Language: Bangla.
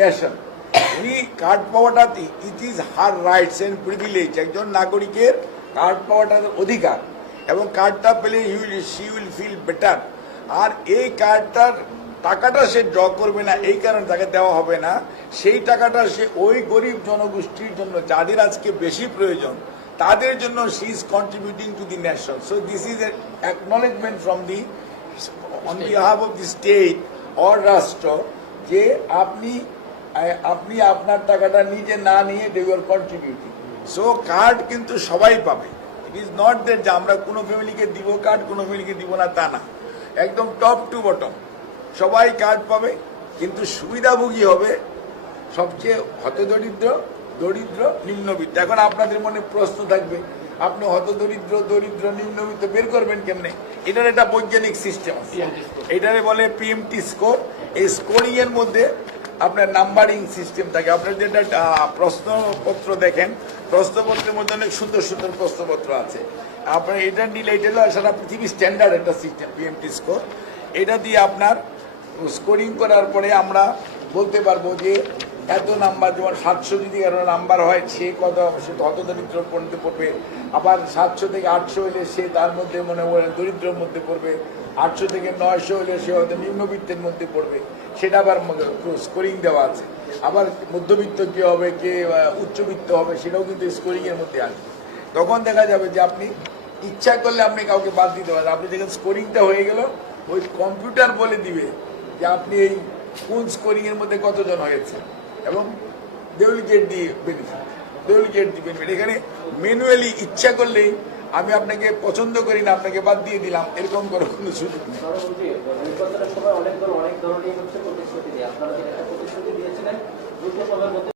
নেশন। উনি কার্ড পাওয়াটা it is her rights and privilege, একজন নাগরিকের কার্ড পাওয়াটা অধিকার, এবং কার্ডটা পেলে শি উইল ফিল বেটার। আর এই কার্ডটার টাকাটা সে ড্র করবে না, এই কারণে তাকে দেওয়া হবে না। সেই টাকাটা সে ওই গরিব জনগোষ্ঠীর জন্য যাদের আজকে বেশি প্রয়োজন, তাদের জন্য she is contributing to the nation. So this is a acknowledgement from the on behalf of the state or রাষ্ট্র, যে আপনি আপনার টাকাটা নিজে না নিয়ে you are contributing. So card কিন্তু সবাই পাবে। ইট ইজ নট দ্যাট যে আমরা কোনো ফ্যামিলিকে দিব কার্ড, কোনো ফ্যামিলিকে দিব না, তা না। একদম টপ টু বটম সবাই কার্ড পাবে, কিন্তু সুবিধাভোগী হবে সবচেয়ে হতদরিদ্র, দরিদ্র, নিম্নবিত্ত। এখন আপনাদের মনে প্রশ্ন থাকবে, আপনি হতদরিদ্র, দরিদ্র, নিম্নবিত্ত বের করবেন কেমনে? এটার একটা বৈজ্ঞানিক সিস্টেম আছে, এটারে বলে পিএমটি স্কোর। এই স্কোরিং এর মধ্যে আপনার নাম্বারিং সিস্টেম থাকে। আপনার যেটা প্রশ্নপত্র দেখেন, প্রশ্নপত্রের মধ্যে অনেক সুন্দর সুন্দর প্রশ্নপত্র আছে। আপনার এটা নিলে, এটা হলো সারা পৃথিবীর স্ট্যান্ডার্ড একটা সিস্টেম পিএমটি স্কোর। এটা দিয়ে আপনার স্কোরিং করার পরে আমরা বলতে পারবো যে এত নাম্বার, যেমন 700 যদি কারো নাম্বার হয়, সে কত দরিদ্র পড়তে পড়বে। আবার 700 থেকে 800 হলে সে তার মধ্যে মনে করেন দরিদ্রের মধ্যে পড়বে। 800 থেকে 900 হলে সে হয়তো নিম্নবিত্তের মধ্যে পড়বে, সেটা আবার স্কোরিং দেওয়া আছে। আবার মধ্যবিত্ত কে হবে, কে উচ্চবিত্ত হবে, সেটাও কিন্তু স্কোরিং এর মধ্যে আসবে। তখন দেখা যাবে যে আপনি ইচ্ছা করলে আপনি কাউকে বাদ দিতে পারেন। আপনি যখন স্কোরিংটা হয়ে গেল, ওই কম্পিউটার বলে দিবে যে আপনি এই কোন স্কোরিং এর মধ্যে কতজন হয়েছে, এবং they will get the benefit, they will get the benefit. এখানে ম্যানুয়ালি ইচ্ছা করলেই আমি আপনাকে পছন্দ করি না, আপনাকে বাদ দিয়ে দিলাম, এরকম করার কোনো সুযোগ নেই।